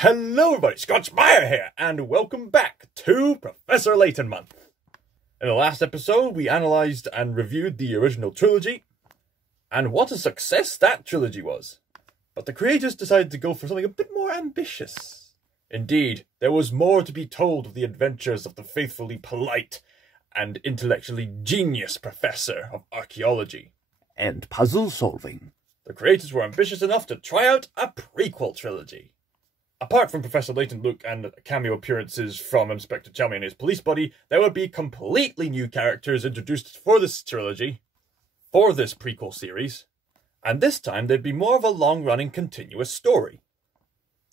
Hello everybody, Scotch here, and welcome back to Professor Layton Month. In the last episode, we analysed and reviewed the original trilogy, and what a success that trilogy was. But the creators decided to go for something a bit more ambitious. Indeed, there was more to be told of the adventures of the faithfully polite and intellectually genius professor of archaeology. And puzzle solving. The creators were ambitious enough to try out a prequel trilogy. Apart from Professor Layton, Luke, and cameo appearances from Inspector Chelmy and his police buddy, there would be completely new characters introduced for this trilogy, for this prequel series, and this time there'd be more of a long-running continuous story.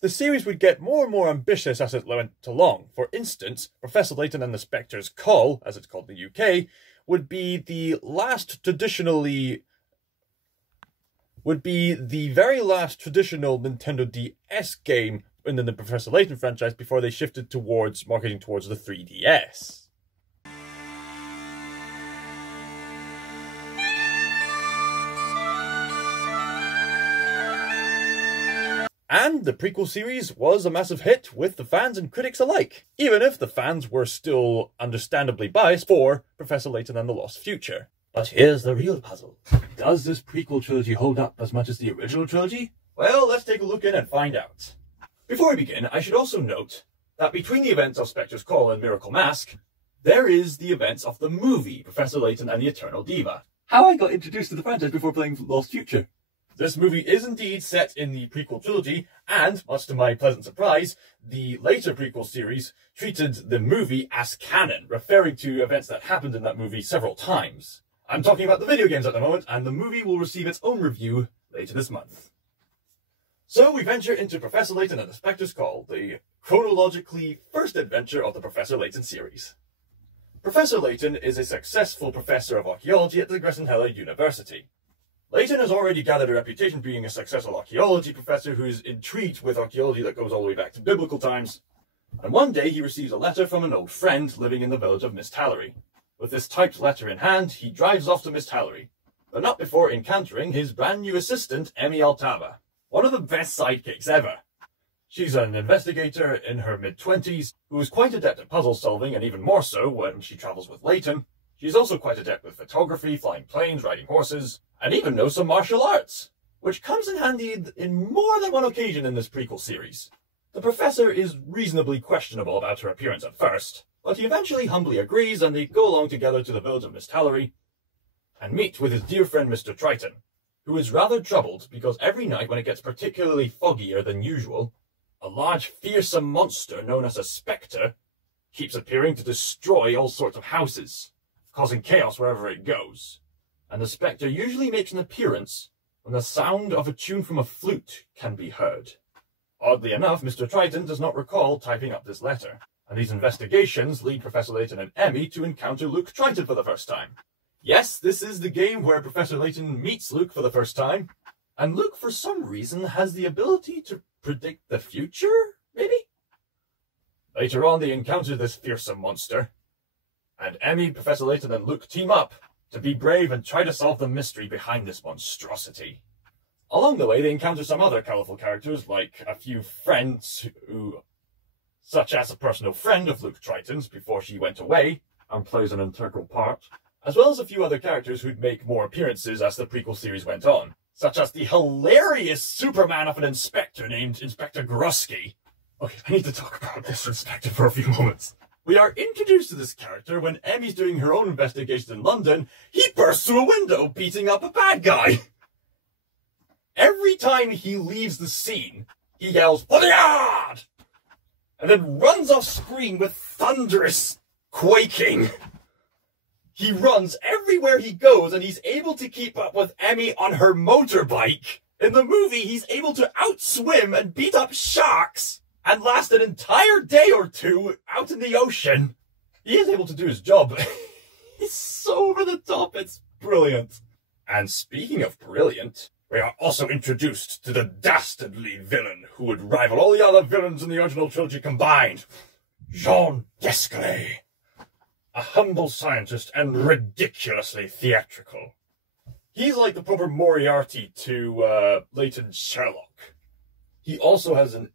The series would get more and more ambitious as it went along. For instance, Professor Layton and the Spectre's Call, as it's called in the UK, would be the very last traditional Nintendo DS game in the Professor Layton franchise before they shifted towards marketing towards the 3DS. And the prequel series was a massive hit with the fans and critics alike, even if the fans were still understandably biased for Professor Layton and the Lost Future. But here's the real puzzle. Does this prequel trilogy hold up as much as the original trilogy? Well, let's take a look in and find out. Before we begin, I should also note that between the events of Spectre's Call and Miracle Mask, there is the events of the movie Professor Layton and the Eternal Diva. How I got introduced to the franchise before playing Lost Future. This movie is indeed set in the prequel trilogy, and, much to my pleasant surprise, the later prequel series treated the movie as canon, referring to events that happened in that movie several times. I'm talking about the video games at the moment, and the movie will receive its own review later this month. So we venture into Professor Layton and the Spectre's Call, the chronologically first adventure of the Professor Layton series. Professor Layton is a successful professor of archaeology at the Gressenhella University. Layton has already gathered a reputation being a successful archaeology professor who is intrigued with archaeology that goes all the way back to biblical times. And one day he receives a letter from an old friend living in the village of Miss Tallery. With this typed letter in hand, he drives off to Miss Tallery, but not before encountering his brand new assistant, Emmy Altava. One of the best sidekicks ever. She's an investigator in her mid-20s who is quite adept at puzzle solving, and even more so when she travels with Layton. She's also quite adept with photography, flying planes, riding horses, and even knows some martial arts, which comes in handy in more than one occasion in this prequel series. The professor is reasonably questionable about her appearance at first, but he eventually humbly agrees, and they go along together to the village of Miss Tallery and meet with his dear friend Mr. Triton, who is rather troubled because every night when it gets particularly foggier than usual, a large fearsome monster known as a spectre keeps appearing to destroy all sorts of houses, causing chaos wherever it goes. And the spectre usually makes an appearance when the sound of a tune from a flute can be heard. Oddly enough, Mr. Triton does not recall typing up this letter, and these investigations lead Professor Layton and Emmy to encounter Luke Triton for the first time. Yes, this is the game where Professor Layton meets Luke for the first time, and Luke for some reason has the ability to predict the future, maybe? Later on they encounter this fearsome monster, and Emmy, Professor Layton and Luke team up to be brave and try to solve the mystery behind this monstrosity. Along the way they encounter some other colourful characters, like a few friends such as a personal friend of Luke Triton's before she went away and plays an integral part, as well as a few other characters who'd make more appearances as the prequel series went on, such as the hilarious Superman of an inspector named Inspector Grusky. Okay, I need to talk about this inspector for a few moments. We are introduced to this character when Emmy's doing her own investigation in London. He bursts through a window, beating up a bad guy. Every time he leaves the scene, he yells, "For the yard!" and then runs off screen with thunderous quaking. He runs everywhere he goes, and he's able to keep up with Emmy on her motorbike. In the movie, he's able to outswim and beat up sharks and last an entire day or two out in the ocean. He is able to do his job. He's so over the top, it's brilliant. And speaking of brilliant, we are also introduced to the dastardly villain who would rival all the other villains in the original trilogy combined. Jean Desclée. A humble scientist and ridiculously theatrical. He's like the proper Moriarty to Layton's Sherlock. He also has an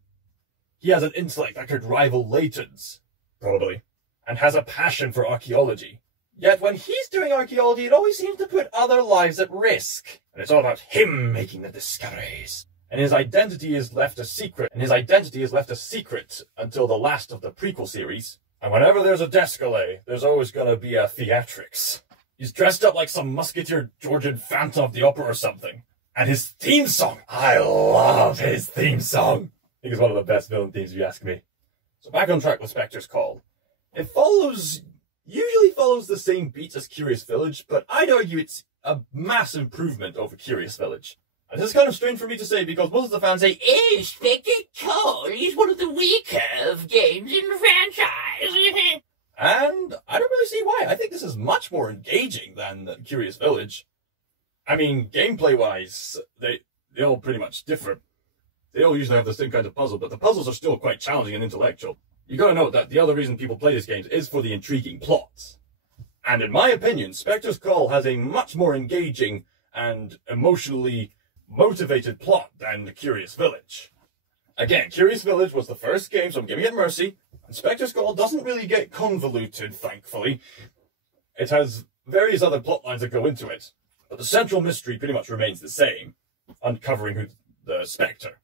He has an intellect that could rival Layton's, probably, and has a passion for archaeology. Yet when he's doing archaeology, it always seems to put other lives at risk. And it's all about him making the discoveries. And his identity is left a secret. Until the last of the prequel series. And whenever there's a Descalay, there's always gonna be a theatrics. He's dressed up like some musketeer Georgian Phantom of the Opera or something. And his theme song, I love his theme song. I think it's one of the best villain themes if you ask me. So back on track with Spectre's Call. It usually follows the same beats as Curious Village, but I'd argue it's a mass improvement over Curious Village. And this is kind of strange for me to say because most of the fans say, Oh, Spectre Call is one of the weaker of games in the franchise. and I don't really see why. I think this is much more engaging than Curious Village. I mean, gameplay-wise, they all pretty much differ. They all usually have the same kind of puzzle, but the puzzles are still quite challenging and intellectual. You gotta note that the other reason people play these games is for the intriguing plots. And in my opinion, Spectre's Call has a much more engaging and emotionally motivated plot than the Curious Village. Again, Curious Village was the first game, so I'm giving it mercy. And Spectre's Call doesn't really get convoluted, thankfully. It has various other plot lines that go into it. But the central mystery pretty much remains the same, uncovering who the Spectre.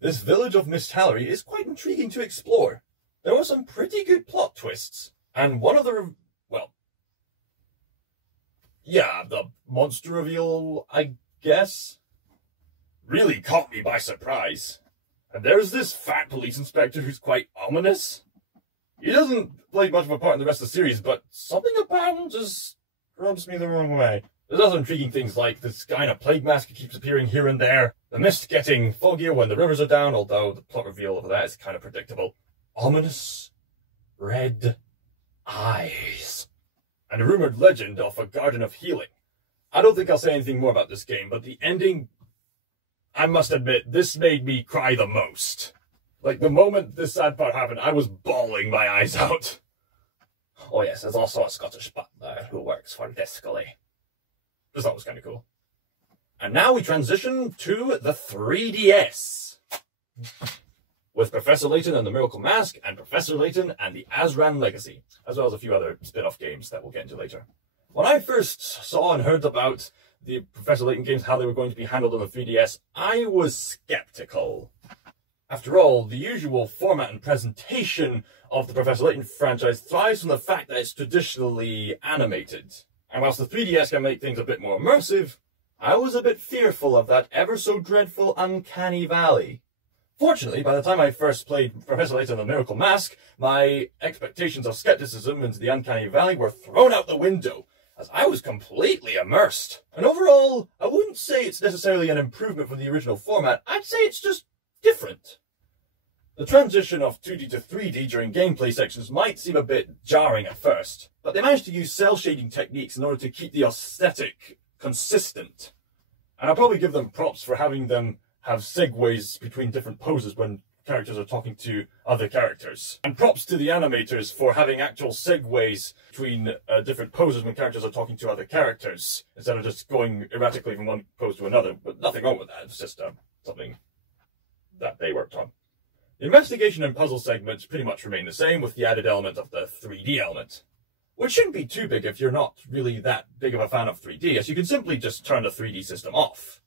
This village of Mist Hallery is quite intriguing to explore. There were some pretty good plot twists, and one of the, the monster reveal, I guess, really caught me by surprise. And there's this fat police inspector who's quite ominous. He doesn't play much of a part in the rest of the series, but something about him just rubs me the wrong way. There's other intriguing things like this guy in a plague mask who keeps appearing here and there, the mist getting foggier when the rivers are down, although the plot reveal of that is kind of predictable. Ominous red eyes. And a rumoured legend of a garden of healing. I don't think I'll say anything more about this game, but the ending, I must admit, this made me cry the most. Like, the moment this sad part happened, I was bawling my eyes out. Oh yes, there's also a Scottish butler who works for Descalay. Just thought it was kind of cool. And now we transition to the 3DS. With Professor Layton and the Miracle Mask, and Professor Layton and the Azran Legacy, as well as a few other spin-off games that we'll get into later. When I first saw and heard about the Professor Layton games, how they were going to be handled on the 3DS, I was skeptical. After all, the usual format and presentation of the Professor Layton franchise thrives from the fact that it's traditionally animated. And whilst the 3DS can make things a bit more immersive, I was a bit fearful of that ever so dreadful uncanny valley. Fortunately, by the time I first played Professor Layton and the Miracle Mask, my expectations of skepticism into the uncanny valley were thrown out the window, as I was completely immersed. And overall, I wouldn't say it's necessarily an improvement from the original format, I'd say it's just different. The transition of 2D to 3D during gameplay sections might seem a bit jarring at first, but they managed to use cell shading techniques in order to keep the aesthetic consistent. And I'll probably give them props for having them have segues between different poses when characters are talking to other characters. And props to the animators for having actual segues between different poses when characters are talking to other characters, instead of just going erratically from one pose to another. But nothing wrong with that, it's just something that they worked on. The investigation and puzzle segments pretty much remain the same, with the added element of the 3D element. Which shouldn't be too big if you're not really that big of a fan of 3D, as you can simply just turn the 3D system off.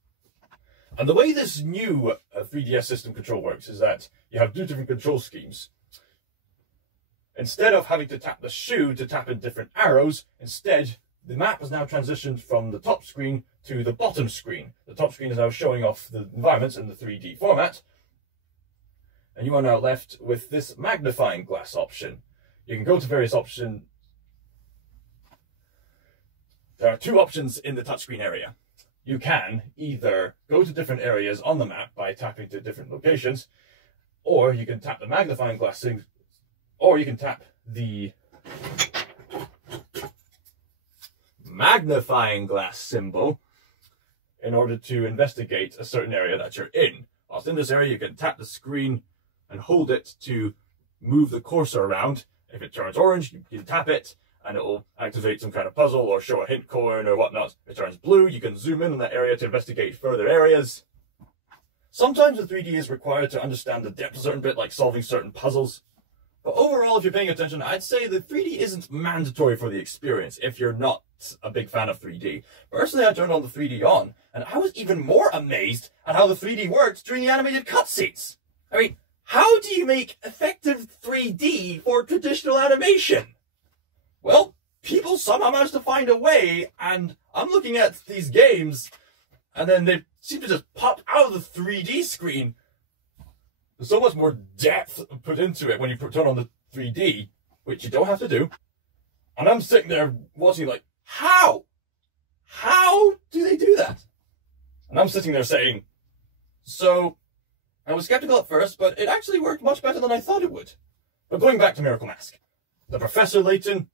And the way this new 3DS system control works is that you have two different control schemes. Instead of having to tap the shoe to tap in different arrows, instead, the map has now transitioned from the top screen to the bottom screen. The top screen is now showing off the environments in the 3D format, and you are now left with this magnifying glass option. You can go to various options. There are two options in the touchscreen area. You can either go to different areas on the map by tapping to different locations, or you can tap the magnifying glass thing, or you can tap the magnifying glass symbol in order to investigate a certain area that you're in. Whilst in this area, you can tap the screen and hold it to move the cursor around. If it turns orange, you can tap it, and it will activate some kind of puzzle or show a hint coin or whatnot. If it turns blue, you can zoom in on that area to investigate further areas. Sometimes the 3D is required to understand the depth of a certain bit, like solving certain puzzles. But overall, if you're paying attention, I'd say the 3D isn't mandatory for the experience if you're not a big fan of 3D. Personally, I turned on the 3D on, and I was even more amazed at how the 3D worked during the animated cutscenes. I mean, how do you make effective 3D for traditional animation? Well, people somehow managed to find a way, and I'm looking at these games, and then they seem to just pop out of the 3D screen. There's so much more depth put into it when you turn on the 3D, which you don't have to do. And I'm sitting there watching like, how? How do they do that? And I'm sitting there saying, so, I was skeptical at first, but it actually worked much better than I thought it would. But going back to Miracle Mask, the Professor Layton,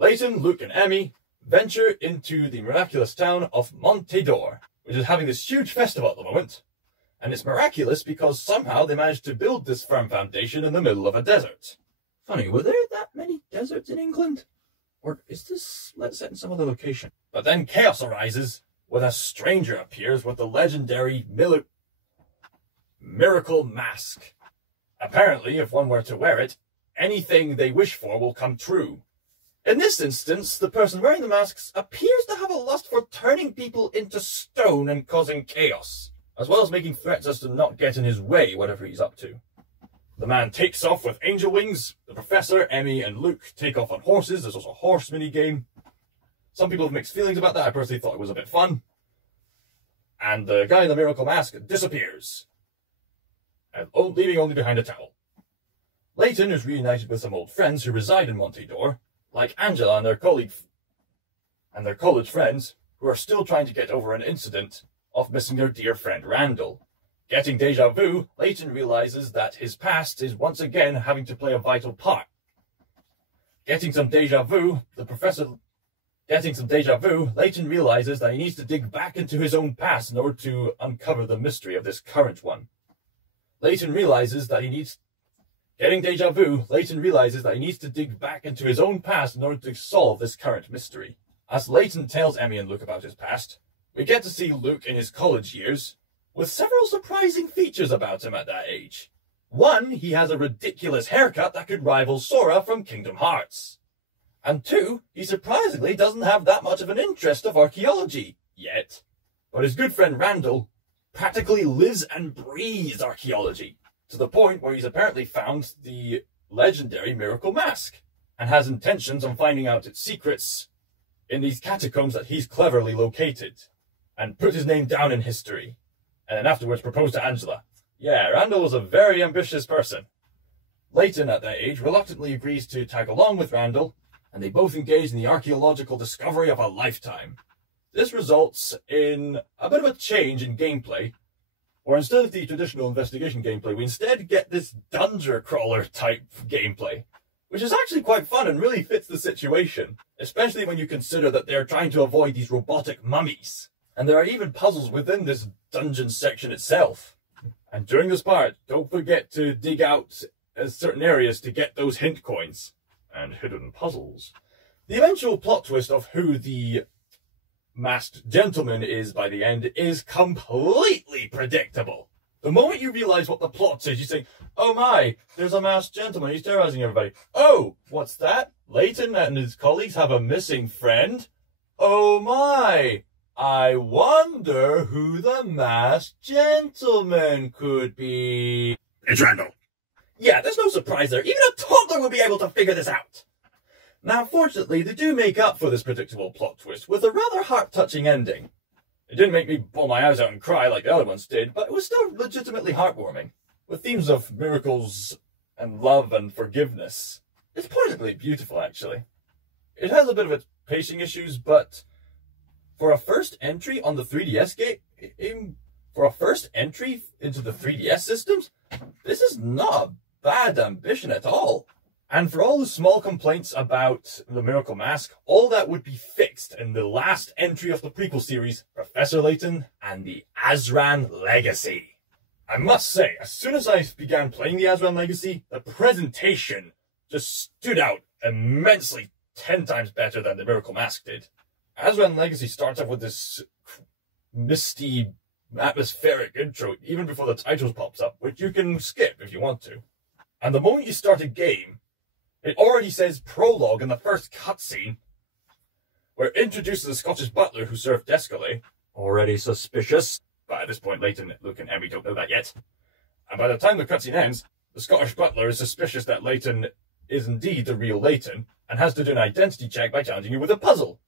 Luke, and Emmy venture into the miraculous town of Monte d'Or, which is having this huge festival at the moment. And it's miraculous because somehow they managed to build this firm foundation in the middle of a desert. Funny, were there that many deserts in England? Or is this set in some other location? But then chaos arises when a stranger appears with the legendary Miracle Mask. Apparently, if one were to wear it, anything they wish for will come true. In this instance, the person wearing the masks appears to have a lust for turning people into stone and causing chaos, as well as making threats as to not get in his way, whatever he's up to. The man takes off with angel wings. The Professor, Emmy, and Luke take off on horses. There's also a horse mini-game. Some people have mixed feelings about that. I personally thought it was a bit fun. And the guy in the Miracle Mask disappears, leaving only behind a towel. Layton is reunited with some old friends who reside in Monte d'Or, like Angela and their college friends, who are still trying to get over an incident of missing their dear friend Randall. Getting deja vu, Layton realizes that his past is once again having to play a vital part. Getting some deja vu, Layton realizes that he needs to dig back into his own past in order to uncover the mystery of this current one. Layton realizes that he needs to dig back into his own past in order to solve this current mystery. As Layton tells Emmy and Luke about his past, we get to see Luke in his college years, with several surprising features about him at that age. One, he has a ridiculous haircut that could rival Sora from Kingdom Hearts. And two, he surprisingly doesn't have that much of an interest of archaeology, yet. But his good friend Randall practically lives and breathes archaeology, to the point where he's apparently found the legendary Miracle Mask, and has intentions on finding out its secrets in these catacombs that he's cleverly located, and put his name down in history, and then afterwards proposed to Angela. Yeah, Randall was a very ambitious person. Layton, at that age, reluctantly agrees to tag along with Randall, and they both engage in the archaeological discovery of a lifetime. This results in a bit of a change in gameplay, where instead of the traditional investigation gameplay, we instead get this dungeon crawler type gameplay, which is actually quite fun and really fits the situation, especially when you consider that they're trying to avoid these robotic mummies. And there are even puzzles within this dungeon section itself. And during this part, don't forget to dig out certain areas to get those hint coins and hidden puzzles. The eventual plot twist of who the masked gentleman is by the end is completely predictable. The moment you realize what the plot is, you say, oh my, there's a masked gentleman, he's terrorizing everybody. Oh, what's that? Layton and his colleagues have a missing friend? Oh my, I wonder who the masked gentleman could be. It's Randall. Yeah, there's no surprise there. Even a toddler would be able to figure this out. Now, fortunately, they do make up for this predictable plot twist with a rather heart-touching ending. It didn't make me bawl my eyes out and cry like the other ones did, but it was still legitimately heartwarming, with themes of miracles and love and forgiveness. It's poignantly beautiful, actually. It has a bit of its pacing issues, but for a first entry on the 3DS game, for a first entry into the 3DS systems, this is not a bad ambition at all. And for all the small complaints about the Miracle Mask, all that would be fixed in the last entry of the prequel series, Professor Layton and the Azran Legacy. I must say, as soon as I began playing the Azran Legacy, the presentation just stood out immensely, 10 times better than the Miracle Mask did. Azran Legacy starts off with this misty atmospheric intro even before the title pops up, which you can skip if you want to. And the moment you start a game, it already says prologue in the first cutscene, where it introduces the Scottish butler who served Descalay. Already suspicious, but at this point Layton, Luke and Emmy don't know that yet. And by the time the cutscene ends, the Scottish butler is suspicious that Layton is indeed the real Layton, and has to do an identity check by challenging you with a puzzle.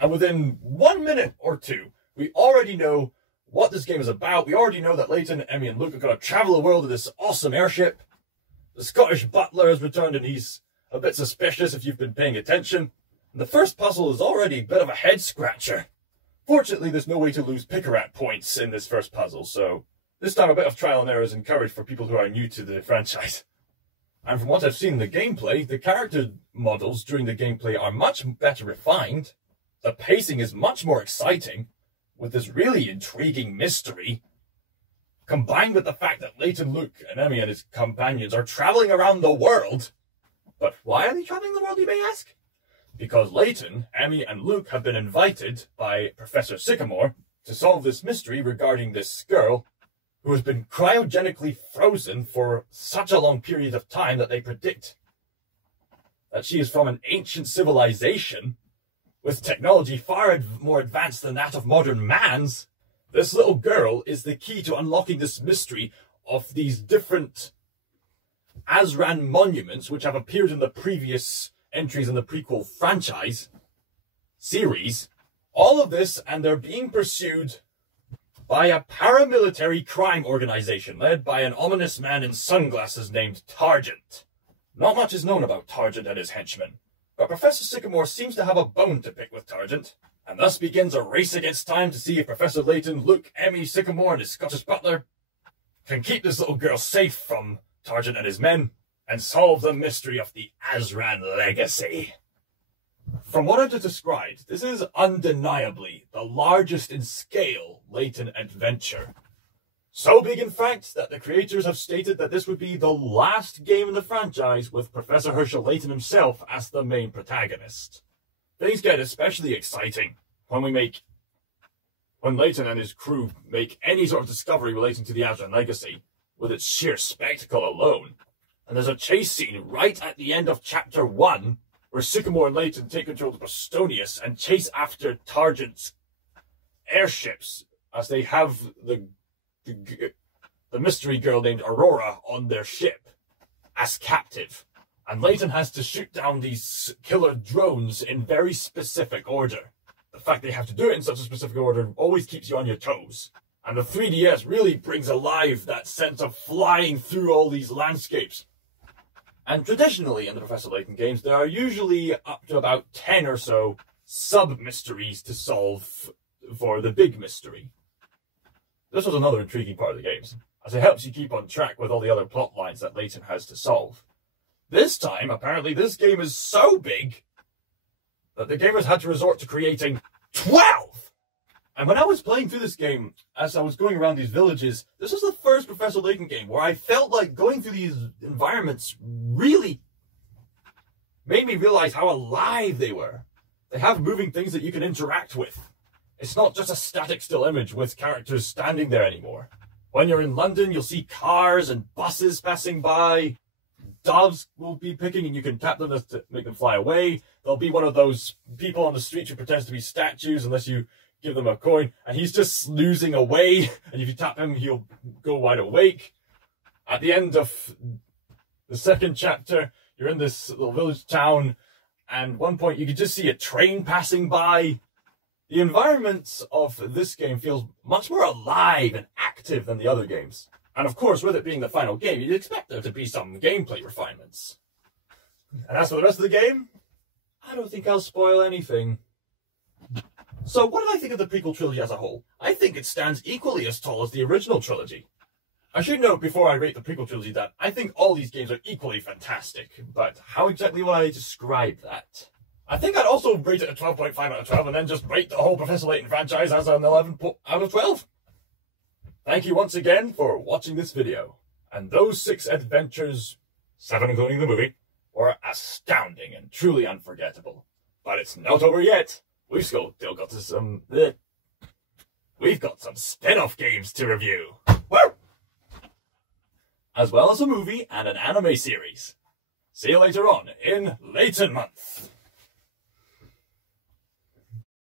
And within 1 minute or two, we already know what this game is about. We already know that Layton, Emmy, and Luke are going to travel the world in this awesome airship. The Scottish butler has returned and he's a bit suspicious if you've been paying attention. And the first puzzle is already a bit of a head-scratcher. Fortunately, there's no way to lose Picarat points in this first puzzle, so this time a bit of trial and error is encouraged for people who are new to the franchise. And from what I've seen in the gameplay, the character models during the gameplay are much better refined. The pacing is much more exciting, with this really intriguing mystery, combined with the fact that Layton, Luke, and Emmy and his companions are traveling around the world. But why are they traveling the world, you may ask? Because Layton, Emmy, and Luke have been invited by Professor Sycamore to solve this mystery regarding this girl who has been cryogenically frozen for such a long period of time that they predict that she is from an ancient civilization with technology far more advanced than that of modern man's. This little girl is the key to unlocking this mystery of these different Azran monuments which have appeared in the previous entries in the prequel franchise series. All of this, and they're being pursued by a paramilitary crime organization led by an ominous man in sunglasses named Targent. Not much is known about Targent and his henchmen, but Professor Sycamore seems to have a bone to pick with Targent, and thus begins a race against time to see if Professor Layton, Luke, Emmy, Sycamore, and his Scottish butler can keep this little girl safe from Targent and his men, and solve the mystery of the Azran legacy. From what I've just described, this is undeniably the largest in scale Layton adventure. So big, in fact, that the creators have stated that this would be the last game in the franchise with Professor Herschel Layton himself as the main protagonist. Things get especially exciting when Layton and his crew make any sort of discovery relating to the Azran legacy, with its sheer spectacle alone. And there's a chase scene right at the end of Chapter 1, where Sycamore and Layton take control of Bostonius and chase after Targent's airships as they have the mystery girl named Aurora on their ship as captive. And Layton has to shoot down these killer drones in very specific order. The fact they have to do it in such a specific order always keeps you on your toes. And the 3DS really brings alive that sense of flying through all these landscapes. And traditionally in the Professor Layton games, there are usually up to about 10 or so sub-mysteries to solve for the big mystery. This was another intriguing part of the games, as it helps you keep on track with all the other plot lines that Layton has to solve. This time, apparently, this game is so big that the gamers had to resort to creating 12! And when I was playing through this game, as I was going around these villages, this was the first Professor Layton game where I felt like going through these environments really made me realize how alive they were. They have moving things that you can interact with. It's not just a static still image with characters standing there anymore. When you're in London, you'll see cars and buses passing by. Doves will be picking and you can tap them to make them fly away. There'll be one of those people on the street who pretends to be statues unless you give them a coin, and he's just snoozing away, and if you tap him, he'll go wide awake. At the end of the second chapter, you're in this little village town, and at one point you can just see a train passing by. The environment of this game feels much more alive and active than the other games. And of course, with it being the final game, you'd expect there to be some gameplay refinements. And as for the rest of the game, I don't think I'll spoil anything. So what did I think of the prequel trilogy as a whole? I think it stands equally as tall as the original trilogy. I should note before I rate the prequel trilogy that I think all these games are equally fantastic, but how exactly will I describe that? I think I'd also rate it a 12.5 out of 12 and then just rate the whole Professor Layton franchise as an 11 out of 12. Thank you once again for watching this video. And those 6 adventures, 7 including the movie, were astounding and truly unforgettable. But it's not over yet. We've still got some... we've got some spin-off games to review. As well as a movie and an anime series. See you later on in Layton Month.